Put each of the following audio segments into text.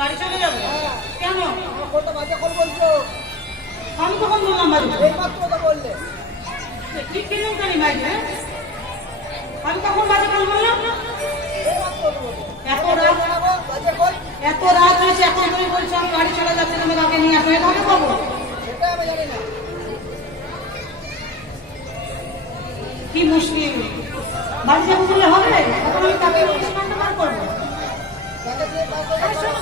বাড়ি চলে যাবে? কেন? কত বাজে কল বলছো? আমি কখন বললাম বাড়ি? এই মাত্র তো বললে। ঠিক কিনে জানি ভাই, হ্যাঁ? আমি কখন বাজে কল বললাম? এই মাত্র বললে। এত রাত বাজে কল? এত রাত হয়েছে এখন তুমি বলছো আমি বাড়ি চলে যাচ্ছি, তুমি কাকে নিয়ে আসবে? কাকে পাবো? সেটা আমি জানি না। কি মুশকিল, বাড়ি যাবো বললে হবে? এখন আমি কাকে অনুষ্ঠানটা বার করবো? কাকে দিয়ে কাজ করবে?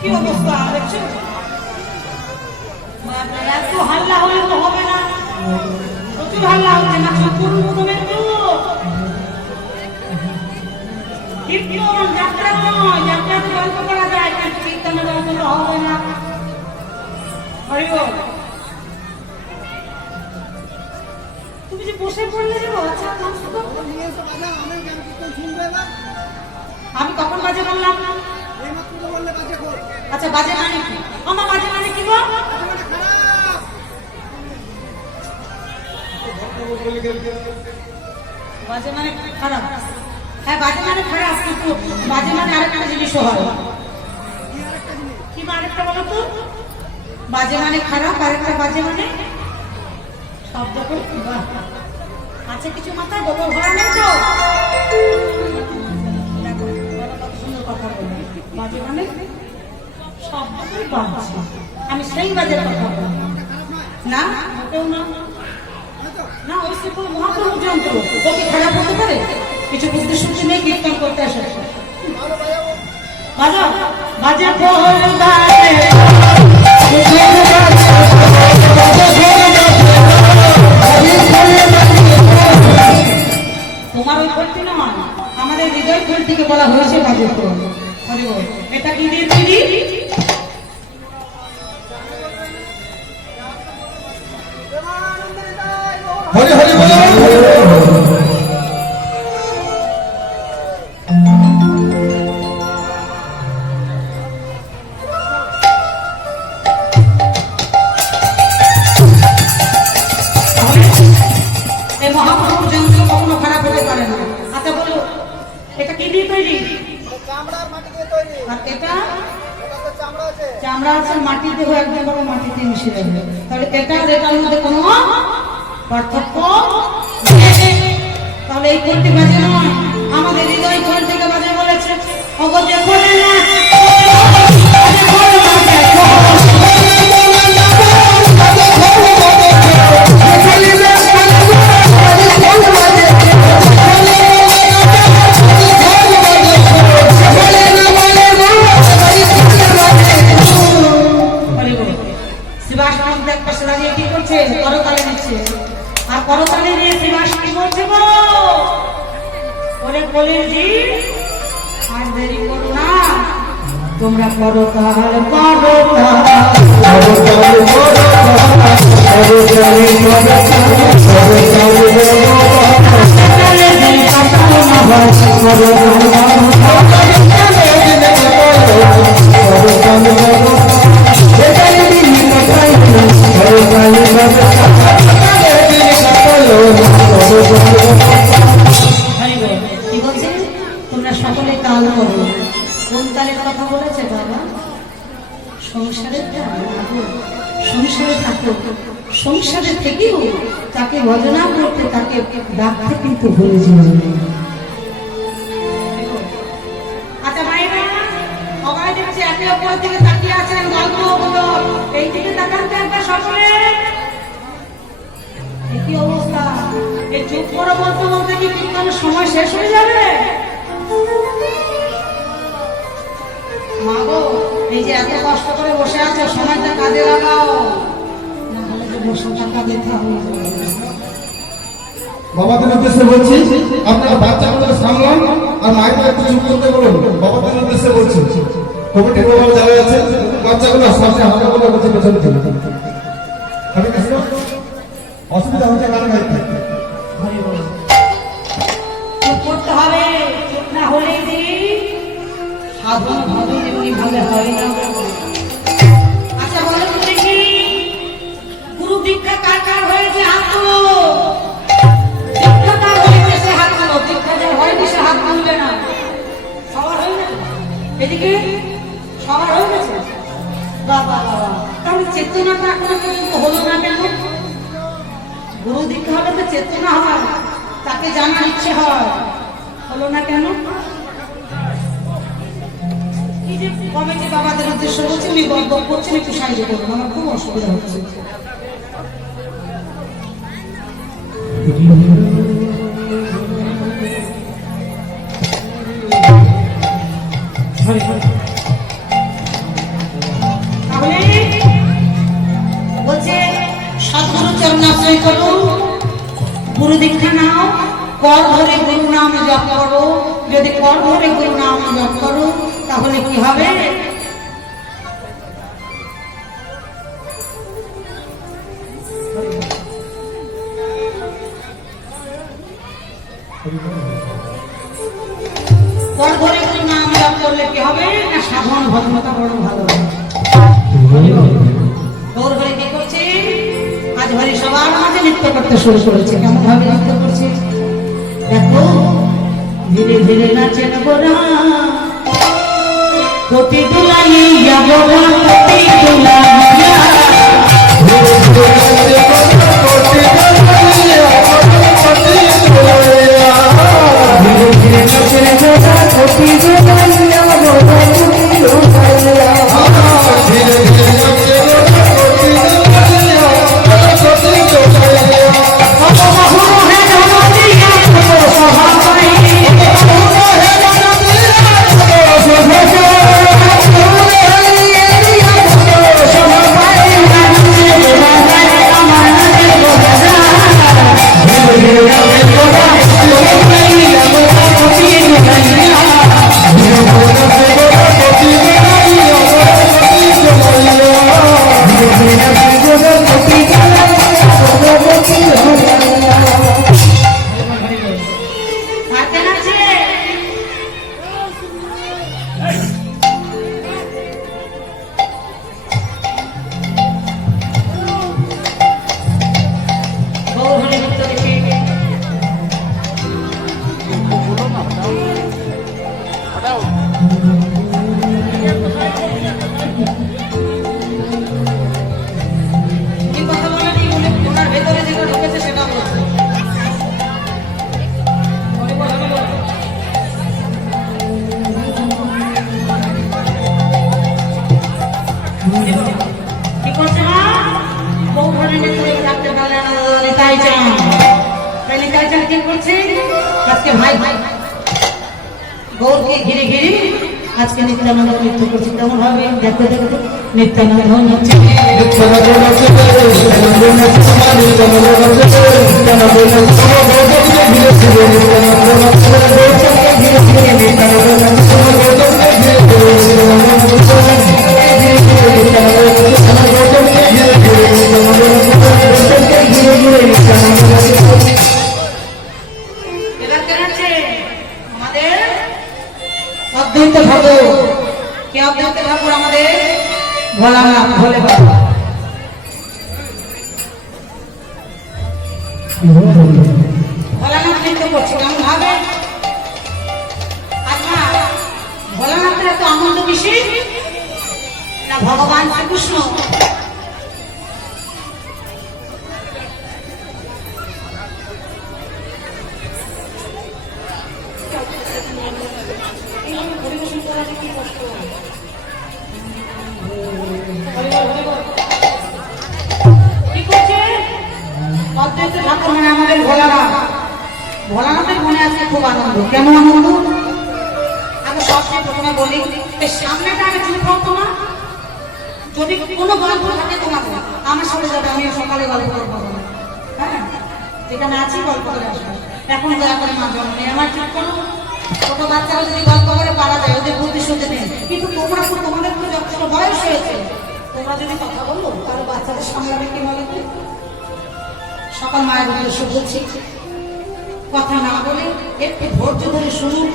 কি অবস্থা দেখছো? এত হাল্লা হলে তো হবে না, প্রচুর হাল্লা হচ্ছে না। করুন প্রথমে একটু কীর্তন, যাত্রা নয়, যাত্রা তো গল্প করা যায়, কিন্তু কীর্তনে গল্প হবে না। হরি বল। তুমি যে বসে পড়লে যাবো, আচ্ছা নামছো তো? নিয়ে এসে বাজা, আমি গান কীর্তন শুনবে না। আমি কখন বাজে বললাম? এই মাত্র তো বললে বাজে কল। আচ্ছা বাজে মানে কি? আমার বাজে মানে কি গো? মানে খারাপ। বাজে মানে খারাপ? হ্যাঁ বাজে মানে খারাপ, কিন্তু বাজে মানে আরেকটা জিনিসও হয়। কি আরেকটা জিনিস? কি আরেকটা বলো তো? বাজে মানে খারাপ, আরেকটা বাজে মানে শব্দ করে। বাহ, আচ্ছা কিছু মাথায় গোবর ভরা নেই তো? দেখো বলো কত সুন্দর কথা বলবে। বাজে মানে শব্দ করে বাজছে, আমি সেই বাজের কথা বলবো না, মোটেও না। না ওই সে কোনো মহাপ্রভু যন্ত্র, ও কি খারাপ হতে পারে? কিছু বুদ্ধি শুনতে নেই, কীর্তন করতে আসে। বাজা বাজে খোল গায়ে তোমার ওই খোলটি নয়, আমাদের হৃদয় খোল থেকে বলা হয়েছে বাজে খোল। হরি বল। এটা কি দিয়ে তৈরি? হরি হরি বল। এই মহাপ্রভুর যন্ত্র কখনো খারাপ হতে পারে না। আচ্ছা বলো এটা কি দিয়ে তৈরি? চামড়ার মাটি দিয়ে তৈরি। আর এটা এটা তো চামড়া আছে। চামড়া আছে, মাটি দেহ একদম বড় মাটিতে মিশে যাবে। তাহলে এটা আর এটার মধ্যে কোনো পার্থক্য নেই। তাহলে এই কোনটি বাজে নয়, আমাদের হৃদয় কোন থেকে বাজে বলেছে। অগজে করে না করতালি দিয়ে শ্রীবাস কি বলছে গো? ওরে বলে জি আর দেরি করো না, তোমরা করতাল কি বলছে? তোমরা সকলে তাল করো। কোন তালের কথা বলেছে বাবা? সংসারের তাল। সংসারে থাকো, সংসারে থেকেও তাকে ভজনা করতে, তাকে ডাকতে কিন্তু ভুলে যাবে। আচ্ছা ভাইরা সবাই দেখছি একে অপরের দিকে তাকিয়ে আছেন, গল্প হলো এই দিকে তাকান তো একবার সকলে। কি অবস্থা? এই চুপ করে বলতে বলতে কি কীর্তনের সময় শেষ হয়ে যাবে? মা গো, এই যে এত কষ্ট করে বসে আছো, সময়টা কাজে লাগাও, না হলে যে বসে টাকা দিতে হবে। বাবাদের উদ্দেশ্যে বলছি, আপনারা বাচ্চাগুলোকে সামলান আর মায়েদের একটু চুপ করতে বলুন। বাবাদের উদ্দেশ্যে বলছি, কমিটি প্রভাব যারা আছে বাচ্চাগুলো সামনে হালকা করে বলছে পেছনে চলে অসুবিধা হচ্ছে কারণ করতে হবে, চুপ না হলে যে সাধন ভাবে যেমনি ভাবে হয় না। আচ্ছা বলো তো দেখি, গুরু দীক্ষা কার কার হয়েছে হাত তুলো। দীক্ষা কার হয়েছে সে হাত তুলো, দীক্ষা যার হয়নি সে হাত তুলবে না। এদিকে সবার হয়ে গেছে। বাবা বাবা, তাহলে চেতনাটা এখনো পর্যন্ত হলো না কেন? গুরু দিতে হলে তো চেতনা হয়, তাকে জানার ইচ্ছে হয়, হলো না কেন? এই যে কমিটি বাবাদের উদ্দেশ্য বলছি, আমি গল্প করছি, একটু সাহায্য করবেন, আমার খুব অসুবিধা হচ্ছে। তাহলে বলছে সদ্গুরু চরণাশ্রয় করো, গুরু দীক্ষা নাও, কর ধরে গুরু নাম জপ করো। যদি কর ধরে গুরু নাম জপ করো তাহলে কি হবে? কর ধরে গুরু নাম জপ করলে কি হবে না? সাধন ভদ্রতা বড় ভালো হবে। গৌর হরি কি করছে? আজ হরি সবার মাঝে নৃত্য করতে শুরু করেছে। কেমন ভাবে নৃত্য করছে দেখো, ধীরে ধীরে নাচেন গোরা, কোটি দুলাইয়া গোরা, কোটি দুলাইয়া, ধীরে ধীরে নাচেন গোরা, কোটি দুলাইয়া গোরা, কোটি দুলাইয়া, ধীরে ধীরে নাচেন গোরা, কোটি দুলাইয়া, কোটি দুলাইয়া। আজকে ভাই গৌরকে ঘিরে ঘিরে আজকে নিত্যানন্দ নৃত্য করছে। কেমন ভাবে দেখতে দেখতে নিত্যানন্দ হচ্ছে, অদ্বৈত ঠাকুর। কে অদ্বৈত ঠাকুর? আমাদের ভোলানাথ, ভোলে বাবা। ভোলানাথ নৃত্য করছে কেমন ভাবে? আচ্ছা, ভোলানাথের এত আনন্দ বেশি না ভগবান শ্রীকৃষ্ণ? অদ্বৈত ঠাকুর মানে আমাদের ভোলানাথ। ভোলানাথের মনে আছে খুব আনন্দ। কেন আনন্দ? আমি সবচেয়ে প্রথমে বলি, সামনেটা আগে চুপ করতো না। যদি কোনো গল্প থাকে তোমার আমার সাথে যাবে, আমি সকালে গল্প করবো। হ্যাঁ, যেখানে আছি গল্প করে আসবো। এখন দয়া করে মা জন্ম নেই, আমার ঠিক করো। ছোট বাচ্চারা যদি গল্প করে পারা যায়, ওদের বুদ্ধি শুনতে নেই। কিন্তু তোমরা তোমাদের তো যথেষ্ট বয়স হয়েছে, তোমরা যদি কথা বলো তাহলে বাচ্চাদের সামলাবে কি বলে? সকাল মায়ের উদ্দেশ্য বলছি, কথা না বলে একটু ধৈর্য ধরে শুনুন।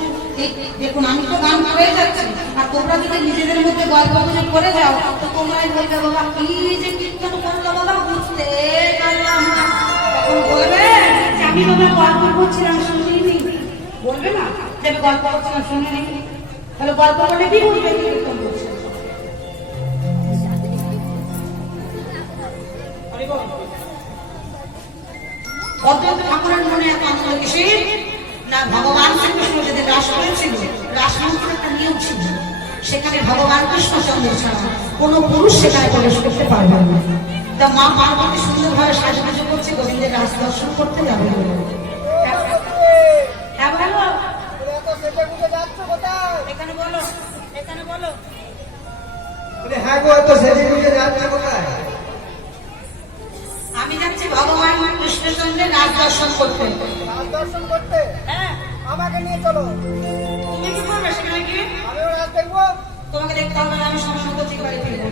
দেখুন আমি তো গান করে যাচ্ছি, আর তোমরা যদি নিজেদের মধ্যে গল্প করে যাও তো তোমরাই বলবে বাবা কি যে কীর্তন করলো বাবা, বুঝতে পারলাম না। তখন বলবে যে আমি তোমার গল্প করছিলাম শুনিনি, বলবে না যে আমি গল্প করছিলাম শুনিনি। তাহলে গল্প বলে কি বলবে কীর্তন করছে? অদ্বৈত ঠাকুরের মনে এত আনন্দ কিসের? না ভগবান শ্রীকৃষ্ণ যেদিন রাস করেছিল, রাসমন্ত্রের একটা নিয়ম ছিল, সেখানে ভগবান কৃষ্ণচন্দ্র ছাড়া কোনো পুরুষ সেখানে প্রবেশ করতে পারবে না। তা মা পার্বতী সুন্দরভাবে সাজুগুজু করছে গোবিন্দের রাস দর্শন করতে যাবে। হ্যাঁ ভালো, এত সেজে গুজে যাচ্ছ কোথায়? এখানে বলো, এখানে বলো। হ্যাঁ গো, এত সেজে গুজে যাচ্ছ কোথায়? আমি যাচ্ছি ভগবান কৃষ্ণচন্দ্রের রাস দর্শন করতে। রাজ দর্শন করতে? হ্যাঁ। আমাকে নিয়ে চলো। তুমি কি করবে সেখানে গিয়ে? আমিও রাজ দেখবো। তোমাকে দেখতে হবে না, আমি সময় মতো ঠিক বাড়ি ফিরবো।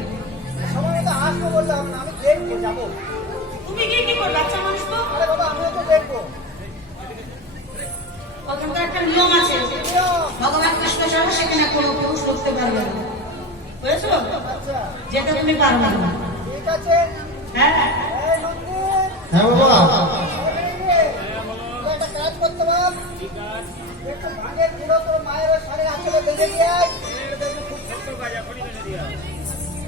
সময় মতো আসবো বললাম না, আমি দেখবো, যাবো। তুমি গিয়ে কি করবে? বাচ্চা মানুষ তো। আরে বাবা, আমিও তো দেখবো। ওখানকার একটা নিয়ম আছে, ভগবান কৃষ্ণ ছাড়া সেখানে কোনো পুরুষ ঢুকতে পারবে না, বুঝেছো? আচ্ছা, যেটা তুমি পারবে না। ঠিক আছে। হ্যাঁ, এই মন্দির, হ্যাঁ বাবা, একটা কাজ করতে পার। একটু ভাঙের গুঁড়ো তোর মায়ের ওই শাড়ির আঁচলে বেঁধে দিয়ে আয়।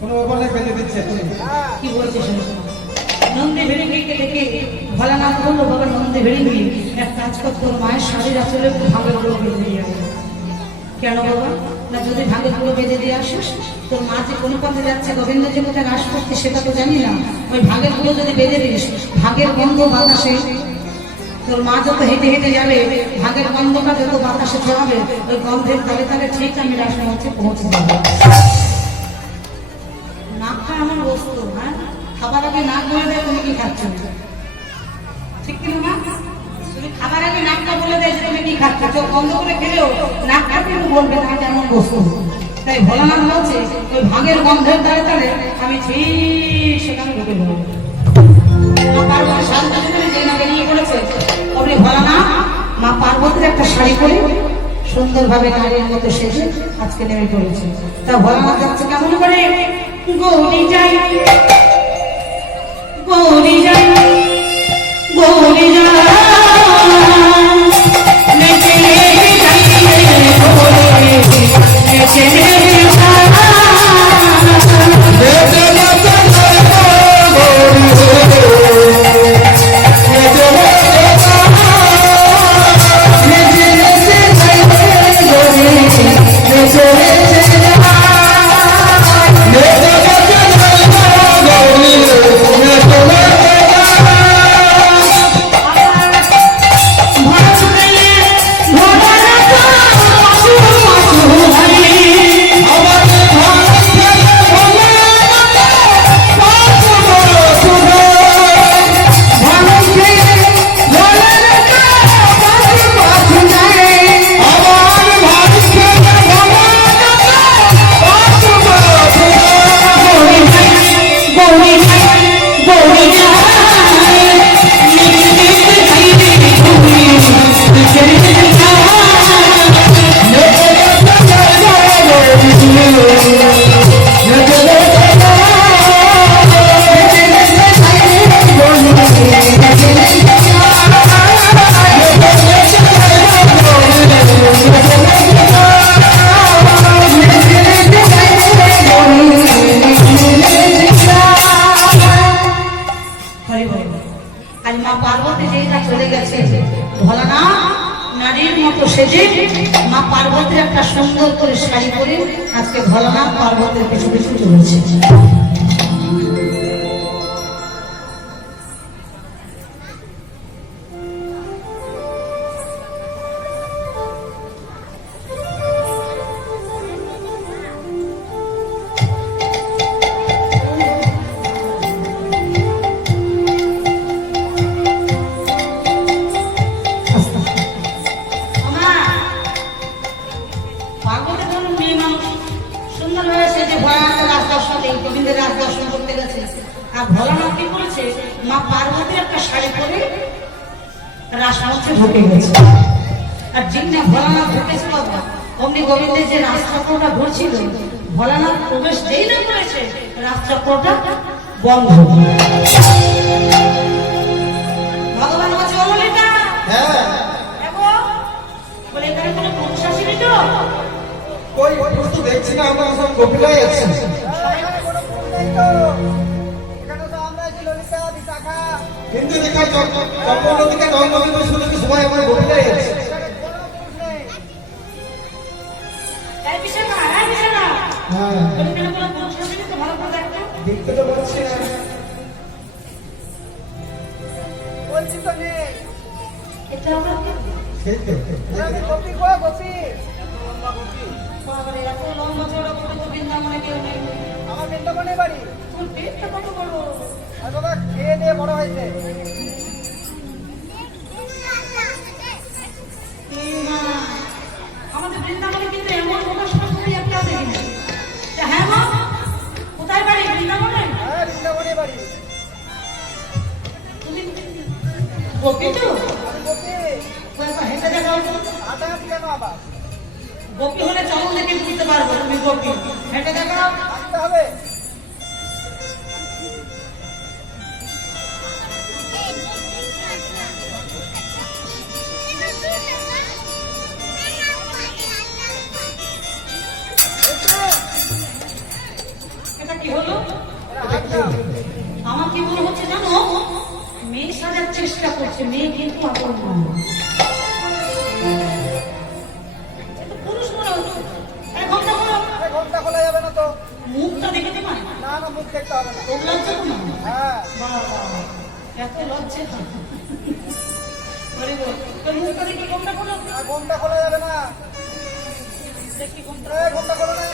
কোনো ব্যাপার নেই, বেঁধে দিচ্ছে তুমি। হ্যাঁ, কি বলছে শোনো। নন্দী ভেড়িকে দেখে ভোলানাথ বললো, বাবা নন্দী ভেড়ি এক কাজ কর, তোর মায়ের শাড়ির আঁচলে ভাঙের গুঁড়ো বেঁধে দিয়ে যাবে। কেন বাবা? না যদি ভাঙের গুঁড়ো বেঁধে দিয়ে আসিস, তোর মা যে কোনো পথে যাচ্ছে গোবিন্দ যে কোথায় রাস করছে সেটা তো জানি না, ওই ভাঙের গুঁড়ো যদি বেঁধে দিস, ভাগের গন্ধ বাতাসে তোর মা যত হেঁটে হেঁটে যাবে, ভাগের গন্ধটা যত বাতাসে ছড়াবে, ওই গন্ধের তালে তালে ঠিক আমি রাসমঞ্চে পৌঁছে যাবো। নাকটা এমন বস্তু, হ্যাঁ, খাবার আগে নাক বলে দেয় তুমি কি খাচ্ছ, ঠিক কিনা না? তুমি খাবার আগে নাকটা বলে দেয় যে তুমি কি খাচ্ছ, চোখ বন্ধ করে খেলেও নাকটা কিন্তু বলবে না এমন বস্তু। তাই ভোলানাথ বলছে ওই ভাগের গন্ধের তালে তালে আমি ঠিক সেখানে ঢুকে দেবো। মা পার্বতী শান্ত যে না বেরিয়ে পড়েছে, অমনি ভোলানাথ মা পার্বতীর একটা শাড়ি পরে সুন্দরভাবে নারীর মতো সেজে আজকে নেমে পড়েছে। তা ভোলানাথ যাচ্ছে কেমন করে? গৌরী যাই, গৌরী যাই, গৌরী যাই, নেচে যাই রে গৌরী, নেচে যাই। আর মা পার্বতী যেটা চলে গেছে, ভোলানাথ নারীর মতো সেজে মা পার্বতীর একটা সুন্দর করে শাড়ি পরে আজকে ভোলানাথ পার্বতীর পিছু পিছু চলেছে। গোবিন্দের রাজ দর্শন করতে গেছে, আর ভোলানাথ কি করেছে? মা পার্বতীর একটা শাড়ি পরে রাসমঞ্চে ঢুকে গেছে। আর যেদিন ভোলানাথ ঢুকেছে বাবা, অমনি গোবিন্দের যে রাজচক্রটা ঘুরছিল, ভোলানাথ প্রবেশ যেই না করেছে, রাজচক্রটা বন্ধ। ভগবান বলছে, ও ললিতা, হ্যাঁ দেখো বলে এখানে কোনো পুরুষ আসেনি তো? কই পুরুষ তো দেখছি না, আমরা সব গোপীরাই আছি। এখানে কোনো পুরুষ নেই তো। এখানে তো আমরা আছি, ললিতা, বিশাখা। কিন্তু দেখা চম্পক থেকে গঙ্গা নদী শুধু কি সবাই আমরা গোপীরাই আছি। এখানে কোনো পুরুষ নেই। এই বিছানা, এই বিছানা। হ্যাঁ, তুমি কেন বলো পুরুষ আসেনি তো ভালো করে দেখো। দেখতে তো পাচ্ছি না। বলছি তো নেই। এটা আমরা সেই তো। আমি গোপী গো, গোপী। বাবারে এত লম্বা চড়া করে তো বৃন্দাবনে কেউ নেই। আমার বৃন্দাবনে বাড়ি। তোর পেটটা কত বড়। আর বাবা খেয়ে দিয়ে বড় হয়েছে। এই মা, আমাদের বৃন্দাবনে কিন্তু এমন কোনো সংস্কৃতি একটা দেখিনি। তা হ্যাঁ মা, কোথায় বাড়ি বৃন্দাবনে? হ্যাঁ, বৃন্দাবনে বাড়ি। তুমি গোপী তো? আমি গোপী। একবার হেঁটে দেখাও তো। হাঁটাহাঁটি কেন আবার? গোপী হলে চরণ দেখে বুঝতে পারবো তুমি গোপী। হেঁটে দেখাও। হাঁটতে হবে। এটা কি হলো? এটা হাঁটতে হবে। আমার কি মনে হচ্ছে জানো, মেয়ে সাজার চেষ্টা করছে, মেয়ে কিন্তু আপন নয়। এ তো পুরুষ মনে হচ্ছে। এই ঘন্টা বলো, আরে ঘন্টা খোলা যাবে না তো। মুখটা দেখে তোমার না না, মুখ দেখতে হবে না। তোর লজ্জা তো না। হ্যাঁ, বাবা, এত লজ্জা বলে গো, তোর মুখটা দেখে ঘন্টা বলো। আর ঘন্টা খোলা যাবে না। দেখি ঘন্টা। এই ঘন্টা খোলা না।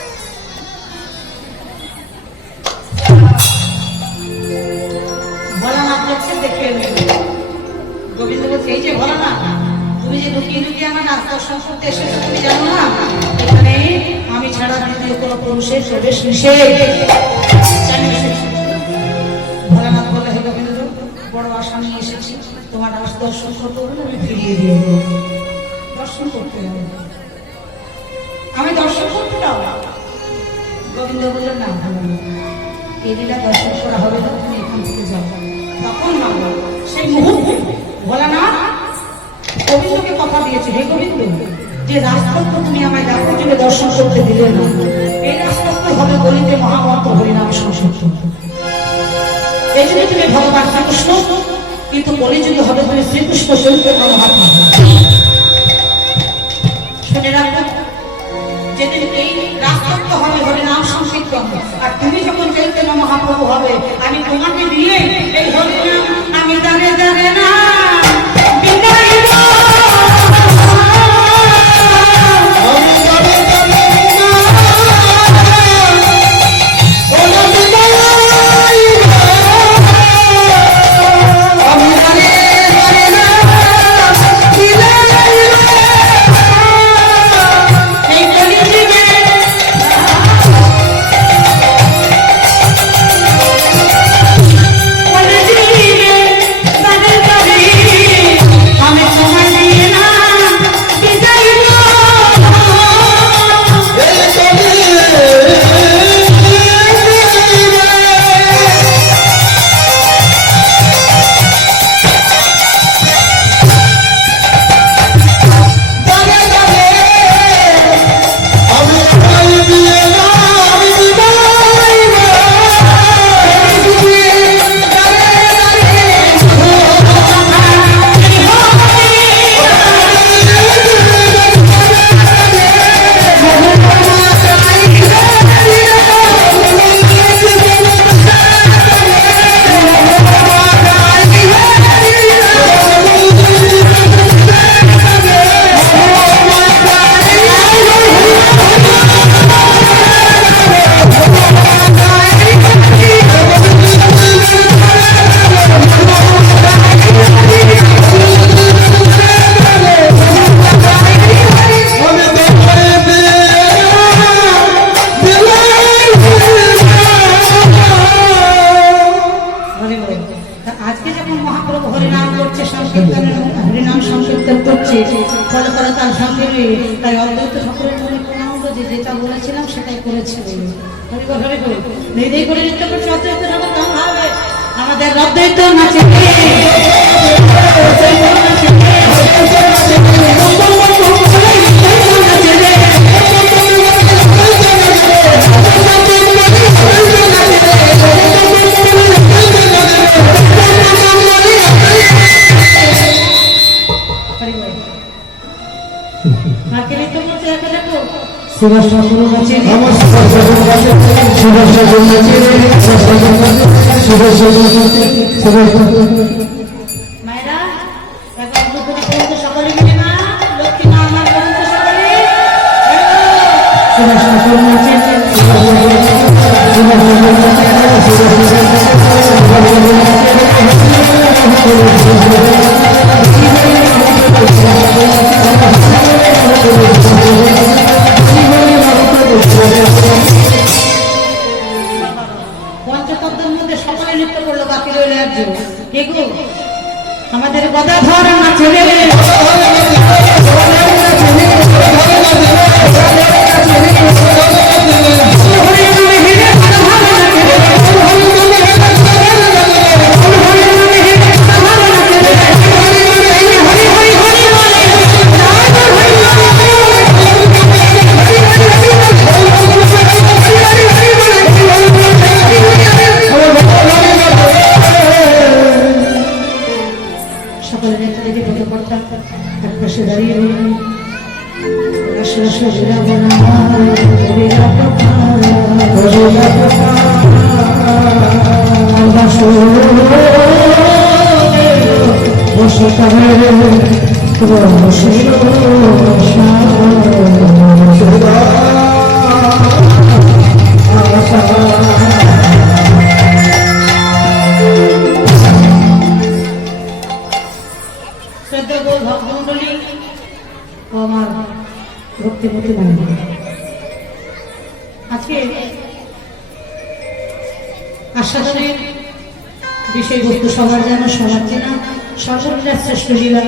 ভোলানাথ যাচ্ছে দেখে নেবে। গোবিন্দ বলছে এই যে ভোলানাথ, তুমি যে লুকিয়ে লুকিয়ে আমার রাস্তা দর্শন করতে এসেছো তুমি জানো না এখানে আমি ছাড়া দ্বিতীয় কোনো পুরুষের প্রবেশ নিষেধ। ভোলানাথ বলে হে গোবিন্দ, বড় আশা নিয়ে এসেছি, তোমার রাস দর্শন করতে হলে আমি ফিরিয়ে দিয়ে দেবো। দর্শন করতে হবে, আমি দর্শন করতে দাও। গোবিন্দ বললেন না ভোলানাথ, এই লীলা দর্শন করা হবে না, তুমি এখান থেকে যাও। তখন ভাবো সেই মুহূর্তে ভোলানাথ গোবিন্দকে কথা দিয়েছে, হে গোবিন্দ, যে রাস্তাত্ব তুমি আমায় দেখো যুগে দর্শন করতে দিলে না, এই রাস্তাত্ব হবে গলিতে মহামন্ত্র হরিনাম সংকীর্তন। এই জন্য তুমি ভগবান শ্রীকৃষ্ণ, কিন্তু কলিযুগে হবে তুমি শ্রীকৃষ্ণ চৈতন্য মহাপ্রভু। শুনে রাখো, যেদিন এই রাস্তাত্ব হবে হরিনাম সংকীর্তন, আর তুমি যখন চৈতন্য মহাপ্রভু হবে, আমি তোমাকে দিয়ে এই হরিনাম আমি দাঁড়ে দাঁড়ে না বিদায় দেব। আজকে যখন মহাপ্রভু হরিনাম করছে, সংকীর্তন হরিনাম সংকীর্তন করছে, ফলে করে তার সঙ্গে তাই অদ্বৈত ঠাকুরের মনে কোন আনন্দ যে যেটা বলেছিলাম সেটাই করেছে। হরিবল হরিবল নিদেই করে নৃত্য করছে অদ্বৈত ঠাকুর, গান হবে আমাদের অদ্বৈত নাচে নাচে সুভাষ ঠাকুর আছে আমার সুভাষ ঠাকুর আছে, সুভাষ ঠাকুর আছে, সুভাষ ঠাকুর আছে, সুভাষ ঠাকুর। মায়েরা একবার দুপুরে পর্যন্ত সকলে মিলে না লক্ষ্মী মা আমার পর্যন্ত সকলে সুভাষ ঠাকুর আছে সুভাষ ঠাকুর আছে, সুভাষ ঠাকুর আছে, সুভাষ পঞ্চতত্ত্বের মধ্যে সকলে নৃত্য করলো, বাকি রইল একজন কে গো? আমাদের গদাধর নাচে রে সকলে নেতা দেখে বলতে পারতাম এক পাশে দাঁড়িয়ে রইলেন। শ্রদ্ধা ভক্তমন্ডলী ও আমার ভক্তিমতী বাহিনী, আজকে আশ্বাসনের বিষয়বস্তু সবার যেন সবার চেনা, সর্বলীলার শ্রেষ্ঠ লীলা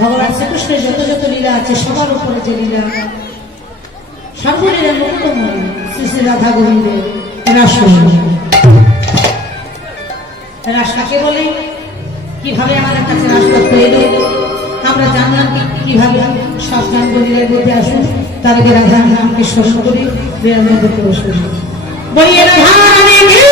ভগবান শ্রীকৃষ্ণের যত যত লীলা আছে সবার উপরে যে লীলা সর্বলীলার মুক্তময় শ্রী শ্রী রাধা গোবিন্দের রাসলীলা। রাস কাকে বলে, কিভাবে আমাদের কাছে রাসপাত্র এলো, আমরা জানলাম কিভাবে সব গানগুলির মধ্যে আসুন। তার আগে রাধার নামকে স্মরণ করি, বিরাম মধ্যে প্রবেশ করি। বলিয়ে রাধা রানী কি?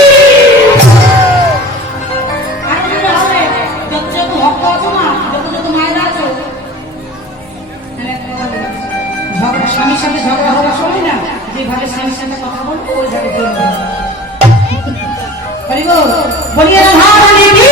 স্বামীর সাথে ঝগড়া হওয়ার সময় না যেভাবে স্বামীর সাথে কথা বলবো ওইভাবে বলিয়ে রাধা রানী কি?